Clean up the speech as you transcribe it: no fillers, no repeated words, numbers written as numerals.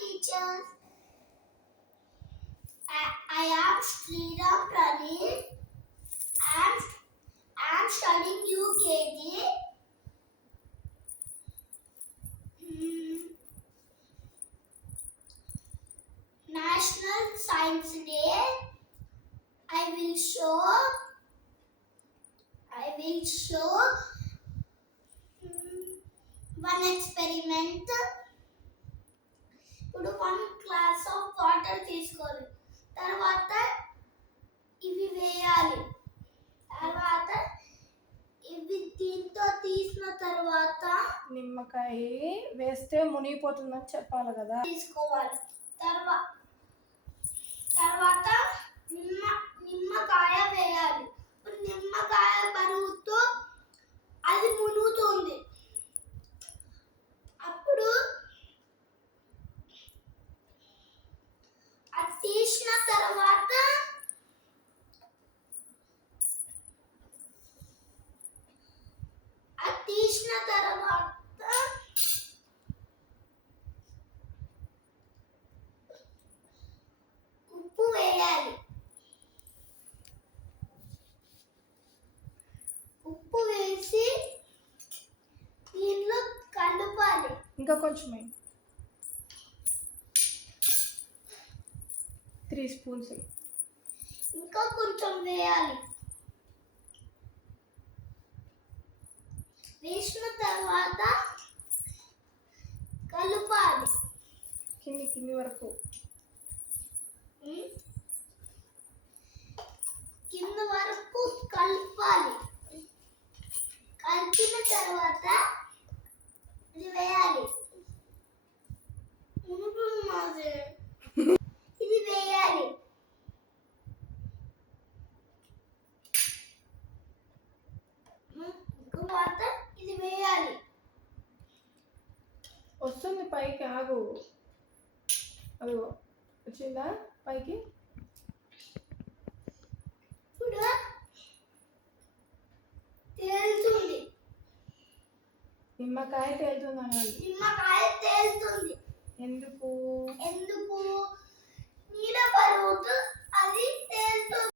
teachers. I am Sriram Praneeth. I am studying UKG. National Science Day. I will show one experiment. ఇప్పుడు 1 glass of water తీసుకోవాలి. తర్వాత ఇవి వేయాలి. తర్వాత ఇవి దీంతో తీసిన తర్వాత నిమ్మకాయ వేస్తే మునిగిపోతుందని చెప్పాలి కదా. తీసుకోవాలి. తర్వాత నిమ్మకాయ వేయాలి. నిమ్మకాయ బరువుతో అది మునుగుతుంది. అప్పుడు అది తీసిన తర్వాత ఉప్పు వేయాలి. ఉప్పు వేసి దీనిలో కలపాలి. ఇంకా కొంచెం 3 స్పూన్స్ ఇంకా కొంచెం వేయాలి. వేసిన తర్వాత కలపాలి. కింది వరకు కింద వరకు కలపాలి. కలిపిన తర్వాత ఇది వేయాలి. ఇది వేయాలి. తర్వాత ఇది వేయాలి. వస్తుంది పైకి, ఆగు. అదిగో వచ్చిందా పైకి. ఇప్పుడు తేలుతుంది. నిమ్మకాయ తేలుతుంది అనాలి. నిమ్మకాయ తేలుతుంది. ఎందుకు? నీడ బరువుతో అది తేలుతుంది.